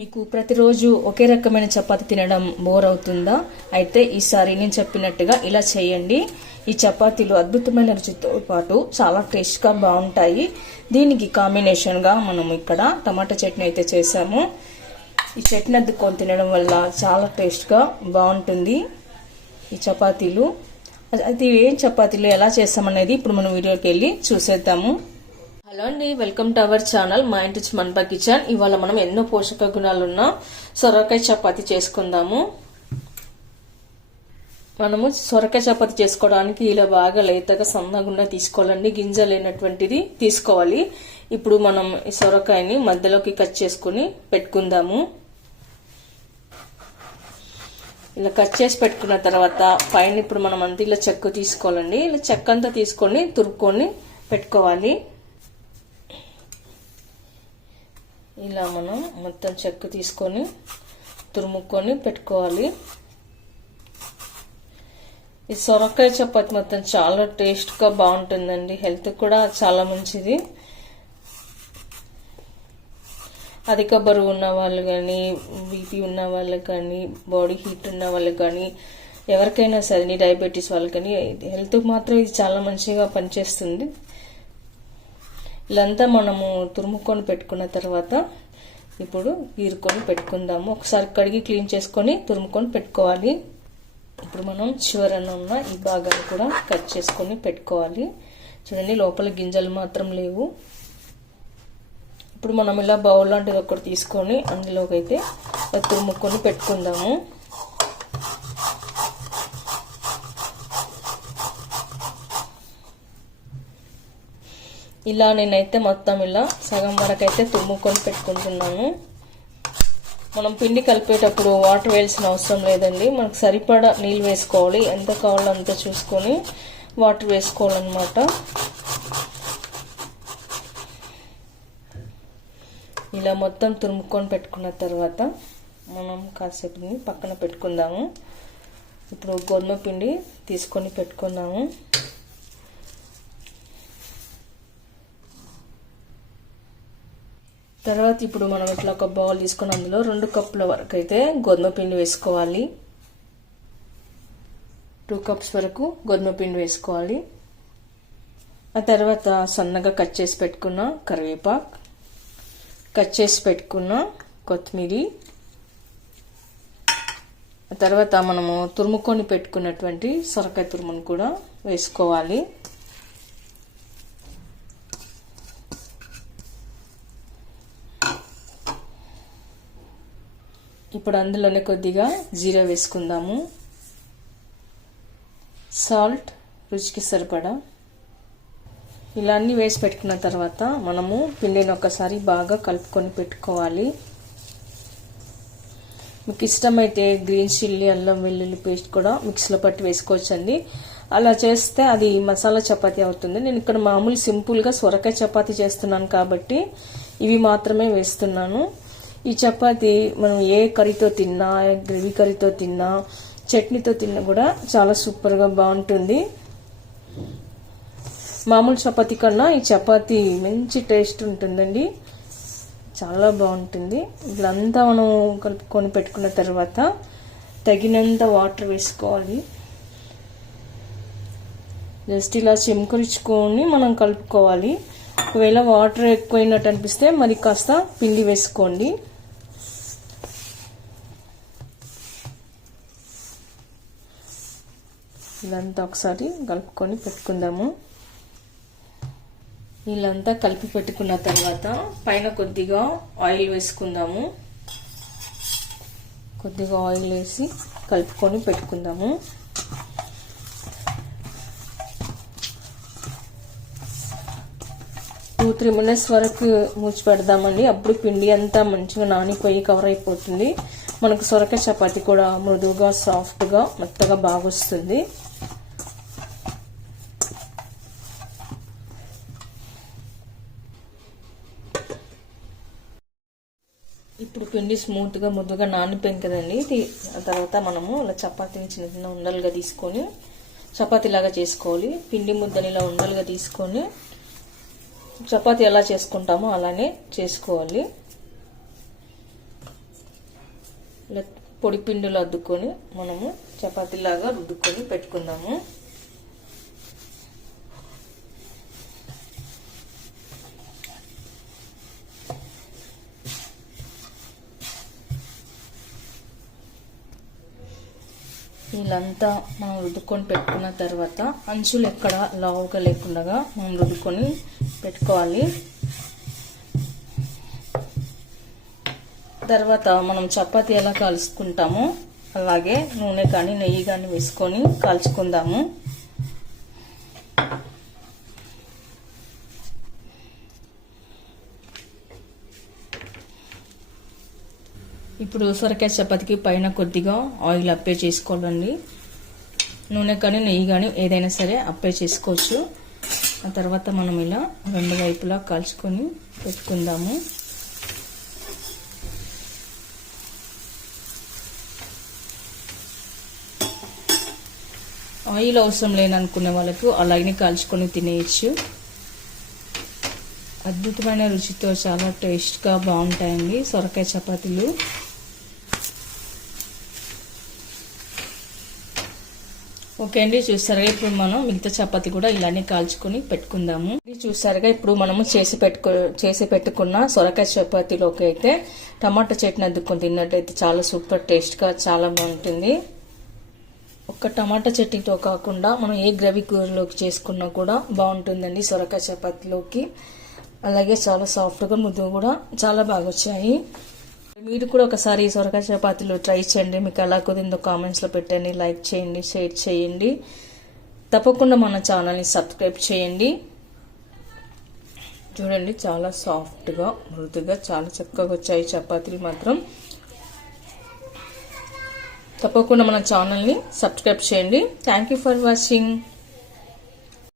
మీకు ప్రతిరోజు ఒకే రకమైన చపాతి తినడం బోర్ అవుతుందా? అయితే ఈసారి నేను చెప్పినట్టుగా ఇలా చేయండి. ఈ చపాతీలు అద్భుతమైన రుచితో పాటు చాలా టేస్ట్గా బాగుంటాయి. దీనికి కాంబినేషన్గా మనం ఇక్కడ టమాటా చట్నీ అయితే చేసాము. ఈ చట్నీ అద్దుకొని తినడం వల్ల చాలా టేస్ట్గా బాగుంటుంది ఈ చపాతీలు. అది ఏం చపాతీలు ఎలా చేస్తామనేది ఇప్పుడు మనం వీడియోకి వెళ్ళి చూసేద్దాము. హలో అండి, వెల్కమ్ టు అవర్ ఛానల్ మా ఇంటి మన్పా కిచెన్. ఇవాళ మనం ఎన్నో పోషక గుణాలున్న సొరకాయ చపాతీ చేసుకుందాము. మనము సొరకాయ చపాతీ చేసుకోవడానికి ఇలా బాగా లేతగా సన్నగుండా తీసుకోవాలండి. గింజ లేనటువంటిది తీసుకోవాలి. ఇప్పుడు మనం ఈ సొరకాయని మధ్యలోకి కట్ చేసుకుని పెట్టుకుందాము. ఇలా కట్ చేసి పెట్టుకున్న తర్వాత పైన ఇప్పుడు మనం అంతా ఇలా చెక్క తీసుకోవాలండి. ఇలా చెక్క అంతా తీసుకొని తురుక్కొని పెట్టుకోవాలి. ఇలా మనం మొత్తం చెక్క తీసుకొని తురుముకొని పెట్టుకోవాలి. ఈ సొరకాయ చపాతి మొత్తం చాలా టేస్ట్గా బాగుంటుందండి. హెల్త్ కూడా చాలా మంచిది. అధిక బరువు ఉన్న వాళ్ళు కానీ, బీపీ ఉన్న వాళ్ళకి కానీ, బాడీ హీట్ ఉన్న వాళ్ళకి కానీ, ఎవరికైనా సరే డయాబెటీస్ వాళ్ళకి కానీ హెల్త్ మాత్రం ఇది చాలా మంచిగా పనిచేస్తుంది. ఇలాంతా మనము తురుముకొని పెట్టుకున్న తర్వాత ఇప్పుడు గీరుకొని పెట్టుకుందాము. ఒకసారి కడిగి క్లీన్ చేసుకొని తురుముకొని పెట్టుకోవాలి. ఇప్పుడు మనం చివరన ఉన్న ఈ భాగాన్ని కూడా కట్ చేసుకొని పెట్టుకోవాలి. చూడండి, లోపల గింజలు మాత్రం లేవు. ఇప్పుడు మనం ఇలా బౌల్ లాంటిది ఒకటి తీసుకొని అందులోకి అయితే తురుముకొని పెట్టుకుందాము. ఇలా నేనైతే మొత్తం ఇలా సగం వరకు అయితే తుమ్ముకొని పెట్టుకుంటున్నాను. మనం పిండి కలిపేటప్పుడు వాటర్ వేయాల్సిన అవసరం లేదండి. మనకు సరిపడా నీళ్ళు వేసుకోవాలి. ఎంత కావాలో అంత చూసుకొని వాటర్ వేసుకోవాలన్నమాట. ఇలా మొత్తం తురుముకొని పెట్టుకున్న తర్వాత మనం కాసేపు పక్కన పెట్టుకుందాము. ఇప్పుడు గోధుమ పిండి తీసుకొని పెట్టుకుందాము. తర్వాత ఇప్పుడు మనం ఇట్లా ఒక బౌల్ తీసుకొని అందులో 2 కప్పుల వరకు అయితే గోధుమ పిండి వేసుకోవాలి. 2 కప్స్ వరకు గోధుమ పిండి వేసుకోవాలి. ఆ తర్వాత సన్నగా కట్ చేసి పెట్టుకున్న కరివేపాకు, కట్ చేసి పెట్టుకున్న కొత్తిమీర, ఆ తర్వాత మనము తురుముకొని పెట్టుకున్నటువంటి సొరకాయ తురుమును కూడా వేసుకోవాలి. ఇప్పుడు అందులోనే కొద్దిగా జీరా వేసుకుందాము. సాల్ట్ రుచికి సరిపడా. ఇలా అన్ని వేసి పెట్టుకున్న తర్వాత మనము పిండిని ఒకసారి బాగా కలుపుకొని పెట్టుకోవాలి. మీకు ఇష్టమైతే గ్రీన్ చిల్లీ, అల్లం వెల్లుల్లి పేస్ట్ కూడా మిక్సీలో పట్టి వేసుకోవచ్చండి. అలా చేస్తే అది మసాలా చపాతీ అవుతుంది. నేను ఇక్కడ మామూలు సింపుల్గా సొరకాయ చపాతీ చేస్తున్నాను కాబట్టి ఇవి మాత్రమే వేస్తున్నాను. ఈ చపాతీ మనం ఏ కర్రీతో తిన్నా, గ్రేవీ కర్రీతో తిన్నా, చట్నీతో తిన్నా కూడా చాలా సూపర్గా బాగుంటుంది. మామూలు చపాతీ కన్నా ఈ చపాతీ మంచి టేస్ట్ ఉంటుందండి. చాలా బాగుంటుంది. ఇట్లంతా మనం కలుపుకొని పెట్టుకున్న తర్వాత తగినంత వాటర్ వేసుకోవాలి. జస్ట్ ఇలా చెంకరించుకొని మనం కలుపుకోవాలి. ఒకవేళ వాటర్ ఎక్కువైనట్టు అనిపిస్తే మరి కాస్త పిండి వేసుకోండి. ఇదంతా ఒకసారి కలుపుకొని పెట్టుకుందాము. ఇలాంతా కలిపి పెట్టుకున్న తర్వాత పైన కొద్దిగా ఆయిల్ వేసుకుందాము. కొద్దిగా ఆయిల్ వేసి కలుపుకొని పెట్టుకుందాము. టూ 3 minutes వరకు మూచి పెడదామండి. అప్పుడు పిండి అంతా మంచిగా నానిపోయి కవర్ అయిపోతుంది. మనకు సొరకాయ చపాతీ కూడా మృదువుగా, సాఫ్ట్గా, మెత్తగా బాగా వస్తుంది. ఇప్పుడు పిండి స్మూత్గా మృదువుగా నానిపోయింది కదండి. ఆ తర్వాత మనము ఇలా చపాతీని చిన్న చిన్న ఉండలుగా తీసుకొని చపాతీలాగా చేసుకోవాలి. పిండి ముద్దని ఇలా ఉండలుగా తీసుకొని చపాతీ ఎలా చేసుకుంటామో అలానే చేసుకోవాలి. ఇలా పొడి పిండిలో అద్దుకొని మనము చపాతీలాగా రుద్దుకొని పెట్టుకుందాము. వీళ్ళంతా మనం రుద్దుకొని పెట్టుకున్న తర్వాత అంచులు ఎక్కడ లావుగా లేకుండా మనం రుద్దుకొని పెట్టుకోవాలి. తర్వాత మనం చపాతీ ఎలా కాల్చుకుంటామో అలాగే నూనె కానీ నెయ్యి కానీ వేసుకొని కాల్చుకుందాము. ఇప్పుడు సొరకాయ చపాతీకి పైన కొద్దిగా ఆయిల్ అప్లై చేసుకోవాలండి. నూనె కానీ నెయ్యి కానీ ఏదైనా సరే అప్లై చేసుకోవచ్చు. ఆ తర్వాత మనం ఇలా రెండు వైపులా కాల్చుకొని పెట్టుకుందాము. ఆయిల్ అవసరం లేననుకునే వాళ్ళకు అలాగే కాల్చుకొని తినేయచ్చు. అద్భుతమైన రుచితో చాలా టేస్ట్గా బాగుంటాయండి సొరకాయ చపాతీలు. ఓకే అండి, చూసారుగా ఇప్పుడు మనం మిగతా చపాతీ కూడా ఇలానే కాల్చుకొని పెట్టుకుందాము. చూసారుగా ఇప్పుడు మనము చేసి పెట్టుకున్న సొరకాయ చపాతీలోకి అయితే టమాటా చట్నీ అద్దుకొని తిన్నట్టయితే చాలా సూపర్ టేస్ట్గా చాలా బాగుంటుంది. ఒక్క టమాటా చట్నీతో కాకుండా మనం ఏ గ్రేవీ కూరలోకి చేసుకున్నా కూడా బాగుంటుందండి సొరకాయ చపాతీలోకి. అలాగే చాలా సాఫ్ట్గా ముద్ద కూడా చాలా బాగా వచ్చాయి. మీరు కూడా ఒకసారి సొరకాయ చపాతీలు ట్రై చేయండి. మీకు ఎలా కుదిరిందో కామెంట్స్లో పెట్టండి, లైక్ చేయండి, షేర్ చేయండి. తప్పకుండా మన ఛానల్ని సబ్స్క్రైబ్ చేయండి. చూడండి చాలా సాఫ్ట్గా మృదుగా చాలా చక్కగా వచ్చాయి చపాతీలు మాత్రం. తప్పకుండా మన ఛానల్ని సబ్స్క్రైబ్ చేయండి. Thank you for watching.